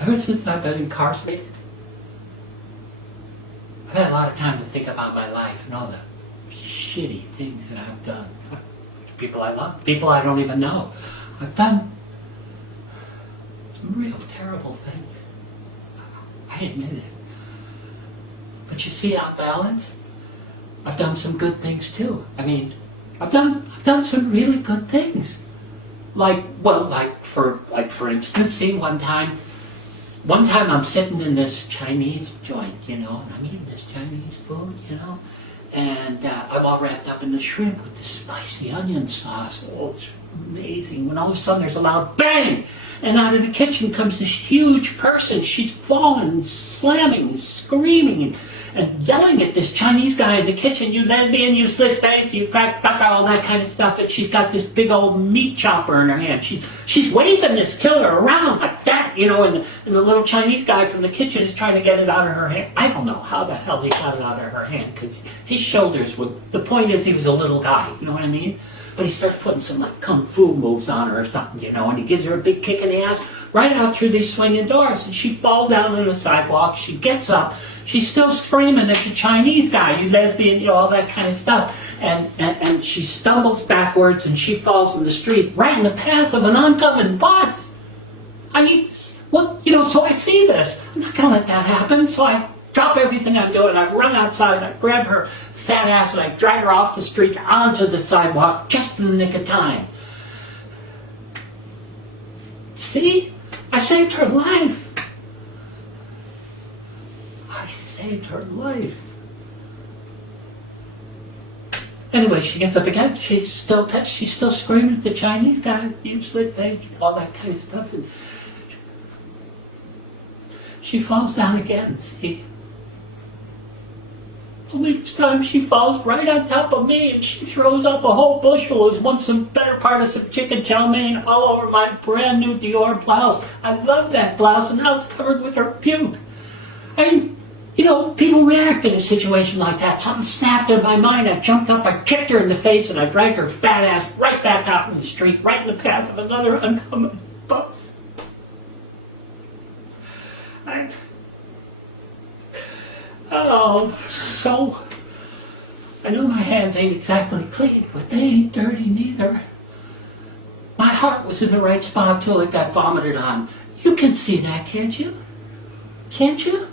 Ever since I've been incarcerated, I've had a lot of time to think about my life and all the shitty things that I've done. People I love, people I don't even know. I've done some real terrible things. I admit it. But you see, on balance, I've done some good things too. I mean, I've done some really good things. Like for instance, see, one time I'm sitting in this Chinese joint, you know, and I'm eating this Chinese food, you know, and I'm all wrapped up in the shrimp with this spicy onion sauce. Oh, it's amazing. When all of a sudden there's a loud bang, and out of the kitchen comes this huge person. She's falling, slamming, screaming, and yelling at this Chinese guy in the kitchen, "You lesbian, you slit face, you crack fucker," all that kind of stuff. And she's got this big old meat chopper in her hand. She's waving this killer around like that, you know, and the little Chinese guy from the kitchen is trying to get it out of her hand. I don't know how the hell he got it out of her hand, because his shoulders were, the point is he was a little guy, you know what I mean? But he starts putting some like kung fu moves on her or something, you know, and he gives her a big kick in the ass right out through these swinging doors, and she falls down on the sidewalk. She gets up, she's still screaming at the Chinese guy, "You lesbian," you know, all that kind of stuff, and she stumbles backwards and she falls in the street right in the path of an oncoming bus. I mean, what, you know, so I see this. I'm not gonna let that happen, so I drop everything I'm doing, I run outside, I grab her fat ass, and I drag her off the street onto the sidewalk just in the nick of time. See? I saved her life. I saved her life. Anyway, she gets up again. She's still screaming at the Chinese guy, "You slit face," all that kind of stuff. And she falls down again, see? Each time she falls right on top of me, and she throws up a whole bushel of once some better part of some chicken chow mein all over my brand new Dior blouse. I love that blouse, and now it's covered with her puke. I mean, you know, people react in a situation like that. Something snapped in my mind. I jumped up, I kicked her in the face, and I dragged her fat ass right back out in the street, right in the path of another oncoming bus. So, I know my hands ain't exactly clean, but they ain't dirty neither. My heart was in the right spot till it got vomited on. You can see that, can't you? Can't you?